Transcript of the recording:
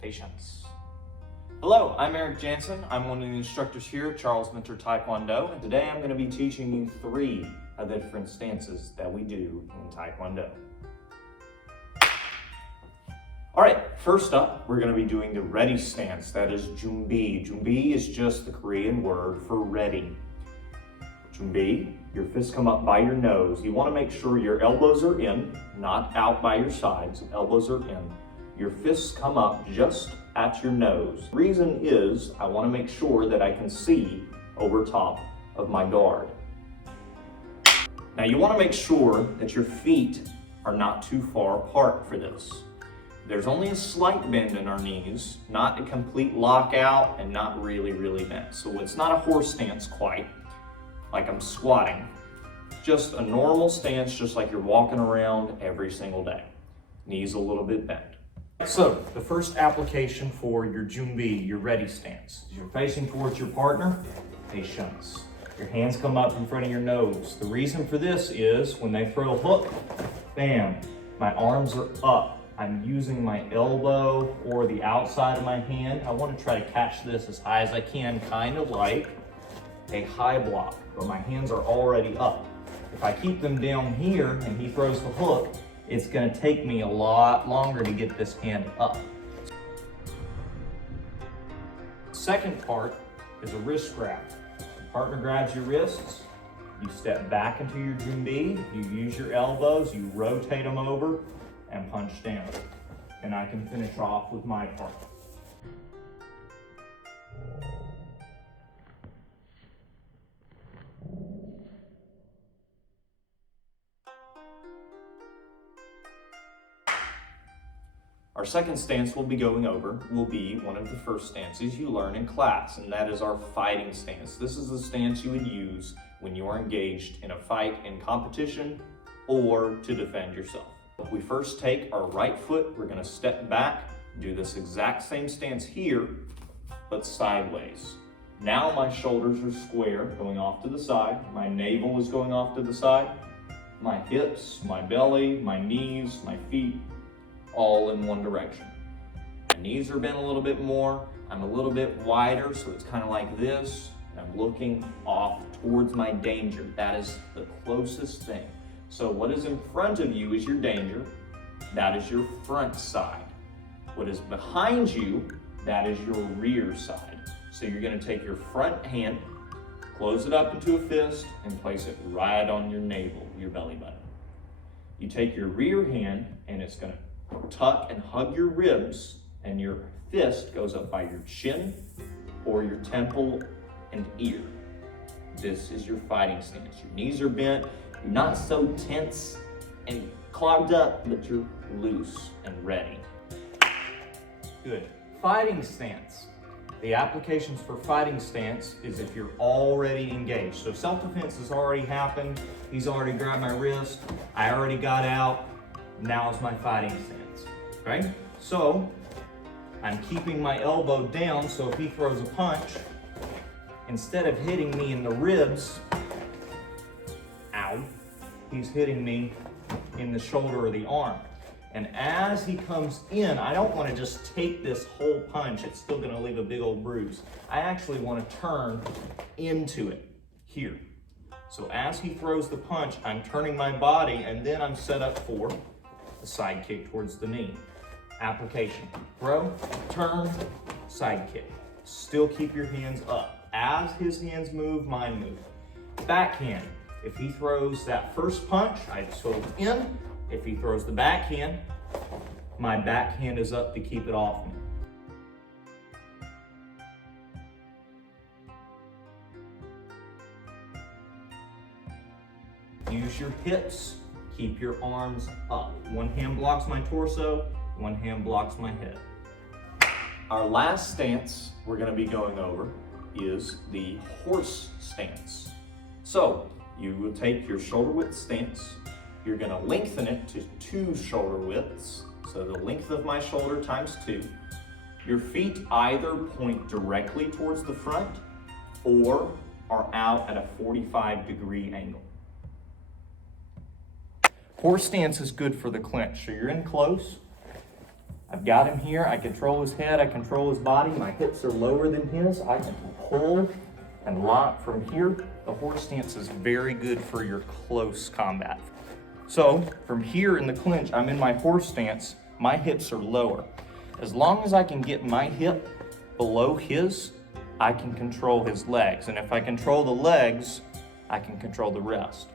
Patience. Hello, I'm Eric Jansen. I'm one of the instructors here at Charles Mentor Taekwondo, and today I'm going to be teaching you 3 of the different stances that we do in Taekwondo. Alright, first up, we're going to be doing the ready stance. That is Jumbi. Jumbi is just the Korean word for ready. Jumbi, your fists come up by your nose. You want to make sure your elbows are in, not out by your sides. Elbows are in. Your fists come up just at your nose. The reason is I want to make sure that I can see over top of my guard. Now you want to make sure that your feet are not too far apart for this. There's only a slight bend in our knees, not a complete lockout and not really bent. So it's not a horse stance quite, like I'm squatting. Just a normal stance, just like you're walking around every single day. Knees a little bit bent. So the first application for your Jumbi, your ready stance. You're facing towards your partner, patience. Your hands come up in front of your nose. The reason for this is when they throw a hook, bam, my arms are up. I'm using my elbow or the outside of my hand. I want to try to catch this as high as I can, kind of like a high block, but my hands are already up. If I keep them down here and he throws the hook, it's going to take me a lot longer to get this hand up. Second part is a wrist grab. The partner grabs your wrists, you step back into your Jumbi, you use your elbows, you rotate them over, and punch down. And I can finish off with my part. Our second stance we'll be going over will be one of the first stances you learn in class, and that is our fighting stance. This is the stance you would use when you are engaged in a fight in competition or to defend yourself. We first take our right foot, we're going to step back, do this exact same stance here, but sideways. Now my shoulders are square, going off to the side. My navel is going off to the side. My hips, my belly, my knees, my feet, all in one direction. My knees are bent a little bit more. I'm a little bit wider, so it's kind of like this. And I'm looking off towards my danger. That is the closest thing. So what is in front of you is your danger. That is your front side. What is behind you, that is your rear side. So you're going to take your front hand, close it up into a fist, and place it right on your navel, your belly button. You take your rear hand, and it's going to tuck and hug your ribs, and your fist goes up by your chin or your temple and ear. This is your fighting stance. Your knees are bent. You're not so tense and clogged up, but you're loose and ready. Good. Fighting stance. The applications for fighting stance is if you're already engaged. So self-defense has already happened. He's already grabbed my wrist. I already got out. Now is my fighting stance. Okay? So I'm keeping my elbow down, so if he throws a punch, instead of hitting me in the ribs, he's hitting me in the shoulder or the arm. And as he comes in, I don't want to just take this whole punch. It's still going to leave a big old bruise. I actually want to turn into it here. So as he throws the punch, I'm turning my body, and then I'm set up for a side kick towards the knee. Application. Throw, turn, side kick. Still keep your hands up. As his hands move, mine move. Backhand. If he throws that first punch, I swivel in. If he throws the backhand, my backhand is up to keep it off me. Use your hips, keep your arms up. One hand blocks my torso, one hand blocks my head. Our last stance we're going to be going over is the horse stance. So, you will take your shoulder width stance, you're going to lengthen it to 2 shoulder widths, so the length of my shoulder times 2. Your feet either point directly towards the front or are out at a 45-degree angle. Horse stance is good for the clinch, so you're in close, I've got him here, I control his head, I control his body, my hips are lower than his, I can pull and lock from here. The horse stance is very good for your close combat. So from here in the clinch, I'm in my horse stance, my hips are lower. As long as I can get my hip below his, I can control his legs. And if I control the legs, I can control the rest.